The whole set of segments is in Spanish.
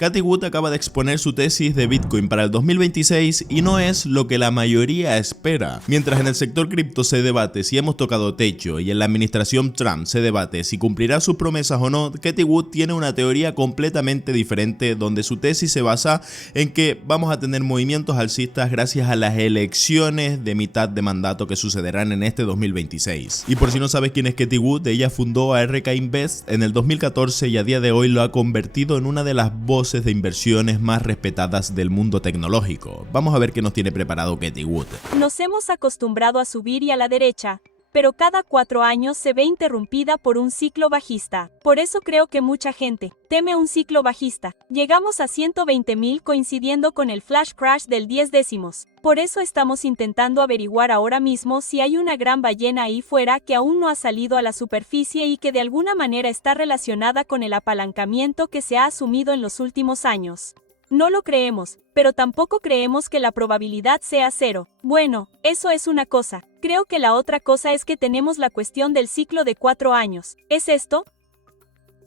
Cathie Wood acaba de exponer su tesis de Bitcoin para el 2026 y no es lo que la mayoría espera. Mientras en el sector cripto se debate si hemos tocado techo y en la administración Trump se debate si cumplirá sus promesas o no, Cathie Wood tiene una teoría completamente diferente donde su tesis se basa en que vamos a tener movimientos alcistas gracias a las elecciones de mitad de mandato que sucederán en este 2026. Y por si no sabes quién es Cathie Wood, ella fundó a RK Invest en el 2014 y a día de hoy lo ha convertido en una de las voces de inversiones más respetadas del mundo tecnológico. Vamos a ver qué nos tiene preparado Cathie Wood. Nos hemos acostumbrado a subir y a la derecha, pero cada 4 años se ve interrumpida por un ciclo bajista. Por eso creo que mucha gente teme un ciclo bajista. Llegamos a 120.000 coincidiendo con el flash crash del 10 décimos. Por eso estamos intentando averiguar ahora mismo si hay una gran ballena ahí fuera que aún no ha salido a la superficie y que de alguna manera está relacionada con el apalancamiento que se ha asumido en los últimos años. No lo creemos, pero tampoco creemos que la probabilidad sea 0. Bueno, eso es una cosa. Creo que la otra cosa es que tenemos la cuestión del ciclo de 4 años. ¿Es esto?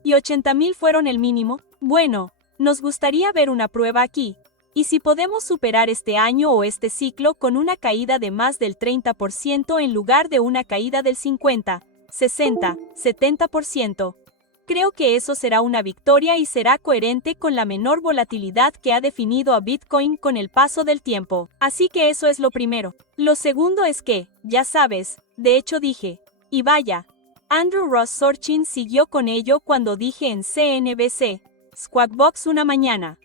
¿Y 80.000 fueron el mínimo? Bueno, nos gustaría ver una prueba aquí. Y si podemos superar este año o este ciclo con una caída de más del 30% en lugar de una caída del 50, 60, 70%. Creo que eso será una victoria y será coherente con la menor volatilidad que ha definido a Bitcoin con el paso del tiempo. Así que eso es lo primero. Lo segundo es que, ya sabes, de hecho dije, y vaya, Andrew Ross Sorkin siguió con ello cuando dije en CNBC, Squawk Box una mañana.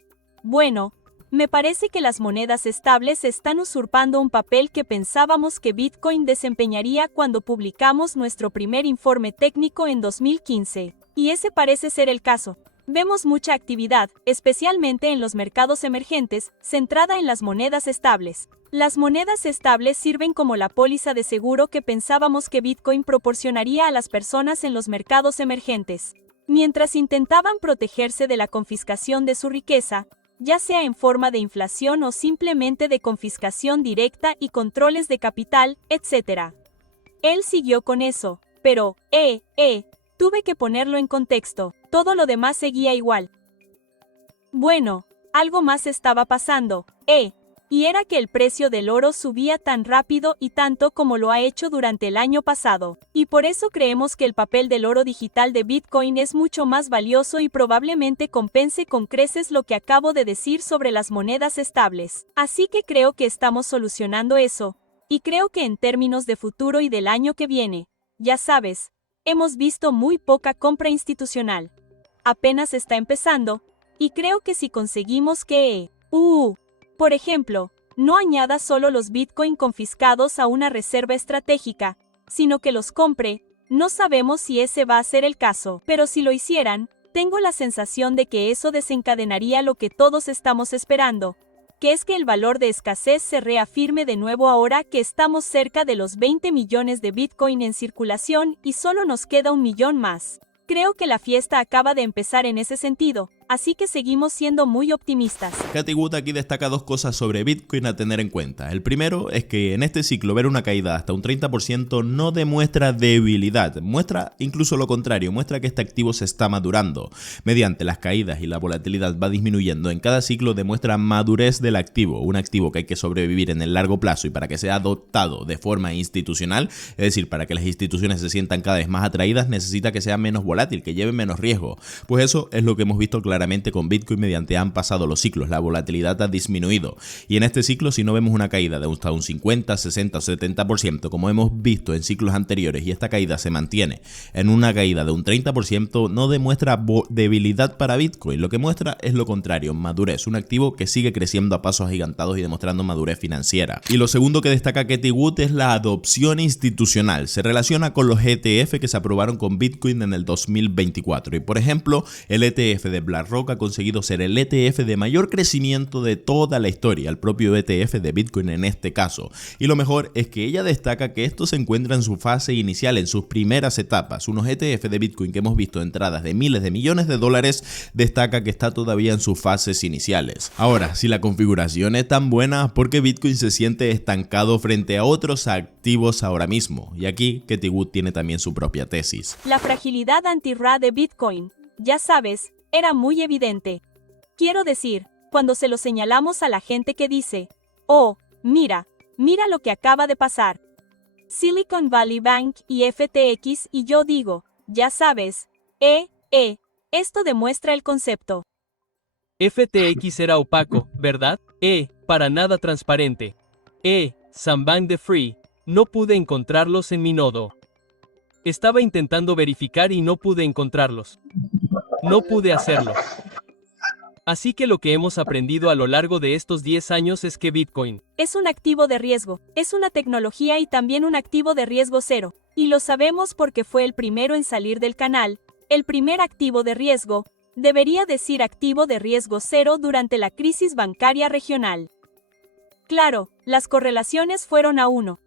Bueno, me parece que las monedas estables están usurpando un papel que pensábamos que Bitcoin desempeñaría cuando publicamos nuestro primer informe técnico en 2015. Y ese parece ser el caso. Vemos mucha actividad, especialmente en los mercados emergentes, centrada en las monedas estables. Las monedas estables sirven como la póliza de seguro que pensábamos que Bitcoin proporcionaría a las personas en los mercados emergentes. Mientras intentaban protegerse de la confiscación de su riqueza, ya sea en forma de inflación o simplemente de confiscación directa y controles de capital, etc. Él siguió con eso, pero, tuve que ponerlo en contexto, todo lo demás seguía igual. Bueno, algo más estaba pasando, y era que el precio del oro subía tan rápido y tanto como lo ha hecho durante el año pasado, y por eso creemos que el papel del oro digital de Bitcoin es mucho más valioso y probablemente compense con creces lo que acabo de decir sobre las monedas estables. Así que creo que estamos solucionando eso, y creo que en términos de futuro y del año que viene, ya sabes, hemos visto muy poca compra institucional. Apenas está empezando, y creo que si conseguimos que, por ejemplo, no añada solo los Bitcoin confiscados a una reserva estratégica, sino que los compre, no sabemos si ese va a ser el caso, pero si lo hicieran, tengo la sensación de que eso desencadenaría lo que todos estamos esperando, que es que el valor de escasez se reafirme de nuevo ahora que estamos cerca de los 20 millones de Bitcoin en circulación y solo nos queda 1 millón más. Creo que la fiesta acaba de empezar en ese sentido, así que seguimos siendo muy optimistas. Cathie Wood aquí destaca 2 cosas sobre Bitcoin a tener en cuenta. El primero es que en este ciclo ver una caída hasta un 30% no demuestra debilidad, muestra incluso lo contrario, muestra que este activo se está madurando. Mediante las caídas y la volatilidad va disminuyendo en cada ciclo demuestra madurez del activo, un activo que hay que sobrevivir en el largo plazo y para que sea adoptado de forma institucional, es decir, para que las instituciones se sientan cada vez más atraídas, necesita que sea menos volátil, que lleve menos riesgo. Pues eso es lo que hemos visto claramente con Bitcoin mediante han pasado los ciclos, la volatilidad ha disminuido y en este ciclo si no vemos una caída de hasta un 50, 60 o 70% como hemos visto en ciclos anteriores y esta caída se mantiene en una caída de un 30% no demuestra debilidad para Bitcoin, lo que muestra es lo contrario, madurez, un activo que sigue creciendo a pasos agigantados y demostrando madurez financiera. Y lo segundo que destaca Cathie Wood es la adopción institucional, se relaciona con los ETF que se aprobaron con Bitcoin en el 2024 y por ejemplo el ETF de BlackRock ha conseguido ser el ETF de mayor crecimiento de toda la historia, el propio ETF de Bitcoin en este caso. Y lo mejor es que ella destaca que esto se encuentra en su fase inicial, en sus primeras etapas. Unos ETF de Bitcoin que hemos visto entradas de miles de millones de dólares, destaca que está todavía en sus fases iniciales. Ahora, si la configuración es tan buena, ¿por qué Bitcoin se siente estancado frente a otros activos ahora mismo? Y aquí Cathie Wood tiene también su propia tesis. La fragilidad anti-RA de Bitcoin, ya sabes, era muy evidente. Quiero decir, cuando se lo señalamos a la gente que dice, oh, mira lo que acaba de pasar. Silicon Valley Bank y FTX y yo digo, ya sabes, esto demuestra el concepto. FTX era opaco, ¿verdad? Para nada transparente. Sam Bankman-Fried, no pude encontrarlos en mi nodo. Estaba intentando verificar y no pude encontrarlos. No pude hacerlo. Así que lo que hemos aprendido a lo largo de estos 10 años es que Bitcoin es un activo de riesgo, es una tecnología y también un activo de riesgo cero. Y lo sabemos porque fue el primero en salir del canal, el primer activo de riesgo, debería decir activo de riesgo cero durante la crisis bancaria regional. Claro, las correlaciones fueron a 1.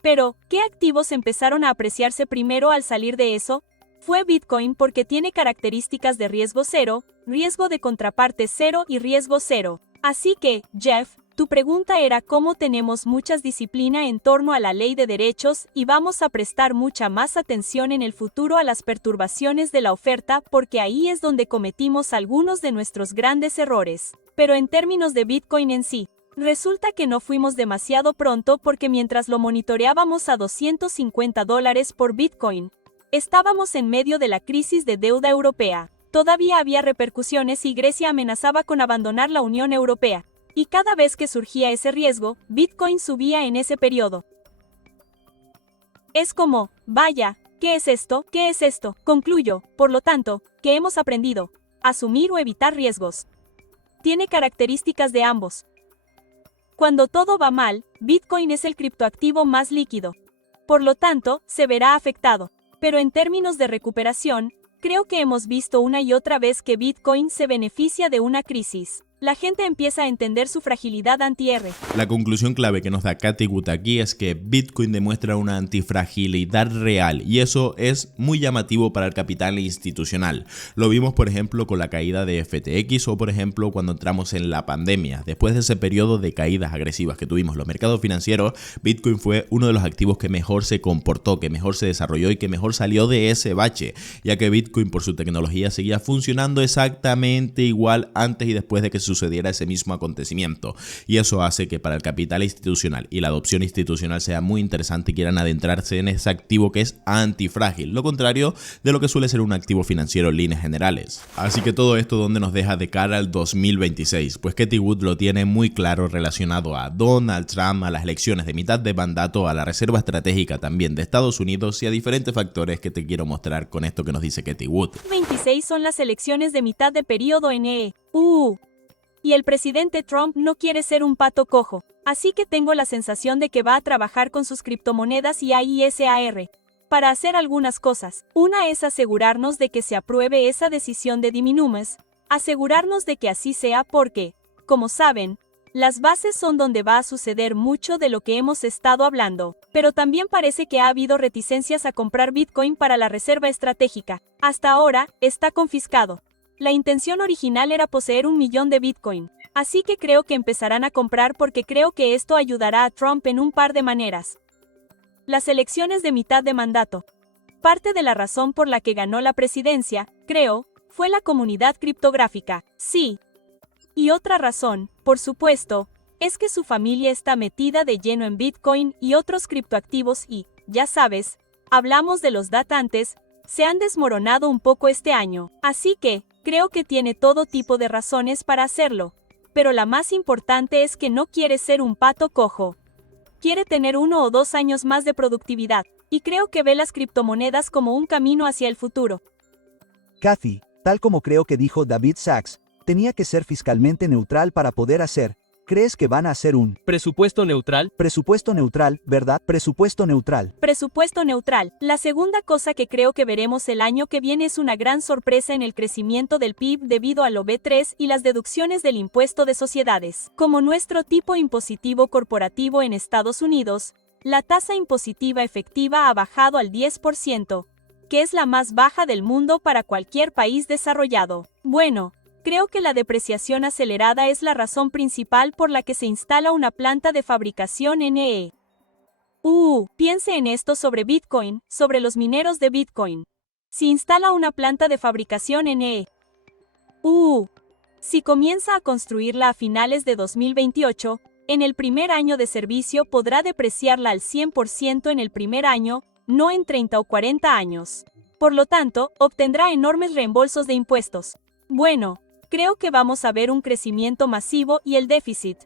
Pero, ¿qué activos empezaron a apreciarse primero al salir de eso? Fue Bitcoin porque tiene características de riesgo cero, riesgo de contraparte cero y riesgo cero. Así que, Jeff, tu pregunta era cómo tenemos mucha disciplina en torno a la ley de derechos y vamos a prestar mucha más atención en el futuro a las perturbaciones de la oferta porque ahí es donde cometimos algunos de nuestros grandes errores. Pero en términos de Bitcoin en sí, resulta que no fuimos demasiado pronto porque mientras lo monitoreábamos a $250 por Bitcoin, estábamos en medio de la crisis de deuda europea. Todavía había repercusiones y Grecia amenazaba con abandonar la Unión Europea. Y cada vez que surgía ese riesgo, Bitcoin subía en ese periodo. Es como, vaya, ¿qué es esto? ¿Qué es esto? Concluyo, por lo tanto, que hemos aprendido a asumir o evitar riesgos. Tiene características de ambos. Cuando todo va mal, Bitcoin es el criptoactivo más líquido. Por lo tanto, se verá afectado. Pero en términos de recuperación, creo que hemos visto una y otra vez que Bitcoin se beneficia de una crisis. La gente empieza a entender su fragilidad anti-R. La conclusión clave que nos da Cathie Wood aquí es que Bitcoin demuestra una antifragilidad real y eso es muy llamativo para el capital institucional. Lo vimos por ejemplo con la caída de FTX o por ejemplo cuando entramos en la pandemia. Después de ese periodo de caídas agresivas que tuvimos los mercados financieros, Bitcoin fue uno de los activos que mejor se comportó, que mejor se desarrolló y que mejor salió de ese bache, ya que Bitcoin por su tecnología seguía funcionando exactamente igual antes y después de que sucediera ese mismo acontecimiento, y eso hace que para el capital institucional y la adopción institucional sea muy interesante y quieran adentrarse en ese activo que es antifrágil, lo contrario de lo que suele ser un activo financiero en líneas generales. Así que todo esto donde nos deja de cara al 2026, pues Cathie Wood lo tiene muy claro relacionado a Donald Trump, a las elecciones de mitad de mandato, a la reserva estratégica también de Estados Unidos y a diferentes factores que te quiero mostrar con esto que nos dice Cathie Wood. 26 son las elecciones de mitad de periodo en Y el presidente Trump no quiere ser un pato cojo, así que tengo la sensación de que va a trabajar con sus criptomonedas y AISAR para hacer algunas cosas. Una es asegurarnos de que se apruebe esa decisión de diminumes, asegurarnos de que así sea porque, como saben, las bases son donde va a suceder mucho de lo que hemos estado hablando, pero también parece que ha habido reticencias a comprar Bitcoin para la reserva estratégica. Hasta ahora, está confiscado. La intención original era poseer 1 millón de Bitcoin, así que creo que empezarán a comprar porque creo que esto ayudará a Trump en un par de maneras. Las elecciones de mitad de mandato. Parte de la razón por la que ganó la presidencia, creo, fue la comunidad criptográfica, sí. Y otra razón, por supuesto, es que su familia está metida de lleno en Bitcoin y otros criptoactivos y, ya sabes, hablamos de los datantes, se han desmoronado un poco este año, así que, creo que tiene todo tipo de razones para hacerlo, pero la más importante es que no quiere ser un pato cojo. Quiere tener 1 o 2 años más de productividad, y creo que ve las criptomonedas como un camino hacia el futuro. Cathie, tal como creo que dijo David Sachs, tenía que ser fiscalmente neutral para poder hacer. ¿Crees que van a hacer un presupuesto neutral? Presupuesto neutral, ¿verdad? Presupuesto neutral. Presupuesto neutral. La segunda cosa que creo que veremos el año que viene es una gran sorpresa en el crecimiento del PIB debido a lo B3 y las deducciones del impuesto de sociedades. Como nuestro tipo impositivo corporativo en Estados Unidos, la tasa impositiva efectiva ha bajado al 10%, que es la más baja del mundo para cualquier país desarrollado. Bueno, creo que la depreciación acelerada es la razón principal por la que se instala una planta de fabricación NE. Piense en esto sobre Bitcoin, sobre los mineros de Bitcoin. Si instala una planta de fabricación NE. Si comienza a construirla a finales de 2028, en el primer año de servicio podrá depreciarla al 100% en el primer año, no en 30 o 40 años. Por lo tanto, obtendrá enormes reembolsos de impuestos. Bueno, creo que vamos a ver un crecimiento masivo y el déficit.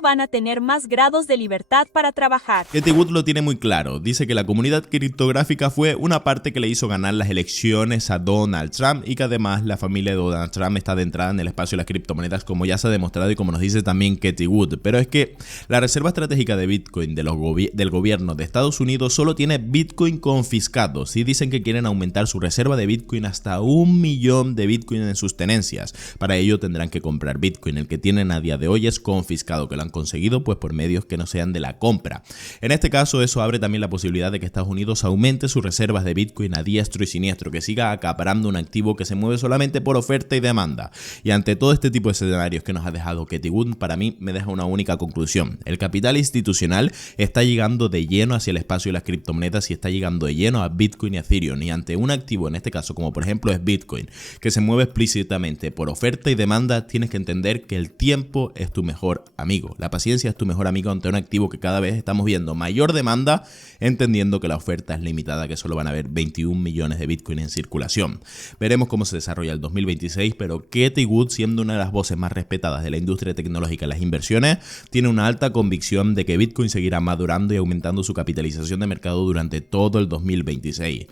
Van a tener más grados de libertad para trabajar. Cathie Wood lo tiene muy claro. Dice que la comunidad criptográfica fue una parte que le hizo ganar las elecciones a Donald Trump y que además la familia de Donald Trump está adentrada en el espacio de las criptomonedas, como ya se ha demostrado y como nos dice también Cathie Wood. Pero es que la reserva estratégica de Bitcoin del gobierno de Estados Unidos solo tiene Bitcoin confiscados y dicen que quieren aumentar su reserva de Bitcoin hasta 1 millón de Bitcoin en sus tenencias. Para ello tendrán que comprar Bitcoin. El que tienen a día de hoy es confiscado, que lo han conseguido pues por medios que no sean de la compra. En este caso eso abre también la posibilidad de que Estados Unidos aumente sus reservas de Bitcoin a diestro y siniestro, que siga acaparando un activo que se mueve solamente por oferta y demanda. Y ante todo este tipo de escenarios que nos ha dejado Cathie Wood, para mí me deja una única conclusión: el capital institucional está llegando de lleno hacia el espacio de las criptomonedas y está llegando de lleno a Bitcoin y Ethereum, y ante un activo, en este caso como por ejemplo es Bitcoin, que se mueve explícitamente por oferta y demanda, tienes que entender que el tiempo es tu mejor amigo. La paciencia es tu mejor amigo ante un activo que cada vez estamos viendo mayor demanda, entendiendo que la oferta es limitada, que solo van a haber 21 millones de Bitcoin en circulación. Veremos cómo se desarrolla el 2026, pero Cathie Wood, siendo una de las voces más respetadas de la industria tecnológica y las inversiones, tiene una alta convicción de que Bitcoin seguirá madurando y aumentando su capitalización de mercado durante todo el 2026.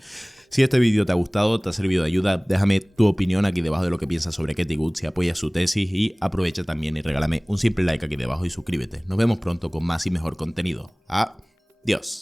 Si este vídeo te ha gustado, te ha servido de ayuda, déjame tu opinión aquí debajo de lo que piensas sobre Cathie Wood, si apoyas su tesis, y aprovecha también y regálame un simple like aquí debajo y suscríbete. Nos vemos pronto con más y mejor contenido. Adiós.